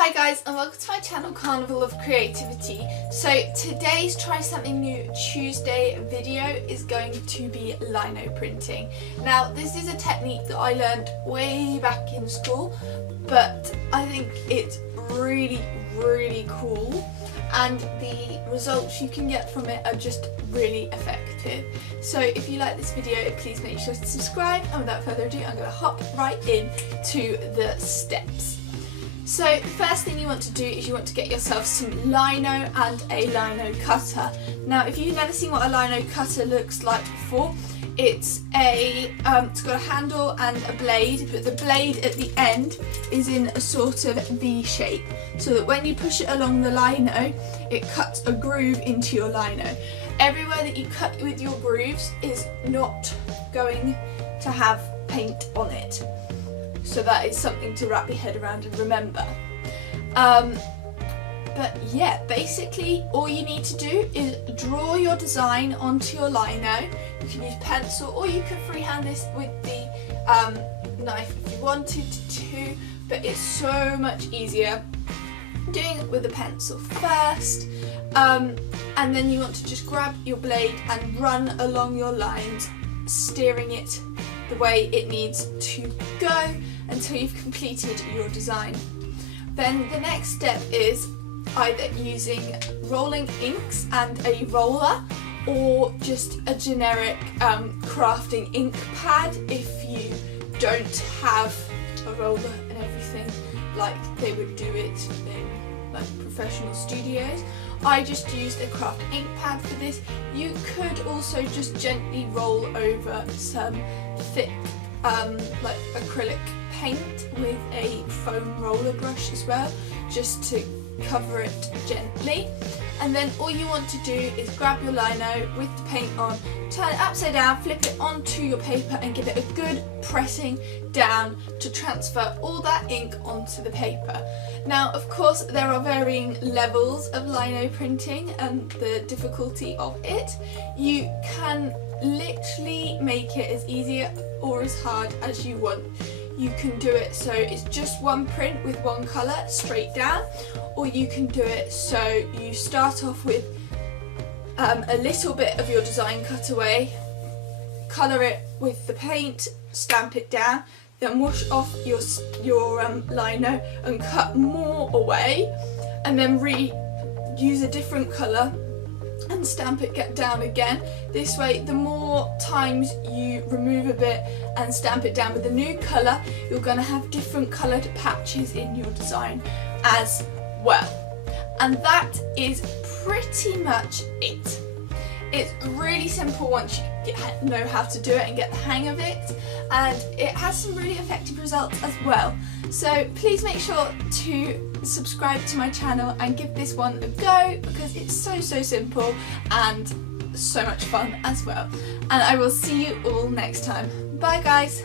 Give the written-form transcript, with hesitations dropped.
Hi guys, and welcome to my channel Carnival of Creativity. So today's Try Something New Tuesday video is going to be lino printing. Now this is a technique that I learned way back in school, but I think it's really cool and the results you can get from it are just really effective. So if you like this video, please make sure to subscribe, and without further ado I'm going to hop right in to the steps. So the first thing you want to do is you want to get yourself some lino and a lino cutter. Now if you've never seen what a lino cutter looks like before, it's got a handle and a blade, but the blade at the end is in a sort of V shape, so that when you push it along the lino, it cuts a groove into your lino. Everywhere that you cut with your grooves is not going to have paint on it. So that is something to wrap your head around and remember. But yeah, basically all you need to do is draw your design onto your lino. You can use pencil or you can freehand this with the knife if you wanted to, but it's so much easier doing it with a pencil first. And then you want to just grab your blade and run along your lines, steering it the way it needs to go until you've completed your design. Then the next step is either using rolling inks and a roller, or just a generic crafting ink pad if you don't have a roller and everything like they would do it in like professional studios. I just used a craft ink pad for this. You could also just gently roll over some thick like acrylic paint with a foam roller brush as well, just to cover it gently. And then all you want to do is grab your lino with the paint on, turn it upside down, flip it onto your paper and give it a good pressing down to transfer all that ink onto the paper. Now of course there are varying levels of lino printing and the difficulty of it. You can literally make it as easy or as hard as you want. You can do it so it's just one print with one colour straight down, or you can do it so you start off with a little bit of your design cut away, colour it with the paint, stamp it down, then wash off your lino and cut more away, and then use a different colour and stamp it down again. This way, the more times you remove a bit and stamp it down with a new colour, you're going to have different coloured patches in your design as well. And that is pretty much it. It's really simple once you know how to do it and get the hang of it, and it has some really effective results as well. So please make sure to subscribe to my channel and give this one a go, because it's so simple and so much fun as well. And I will see you all next time. Bye guys!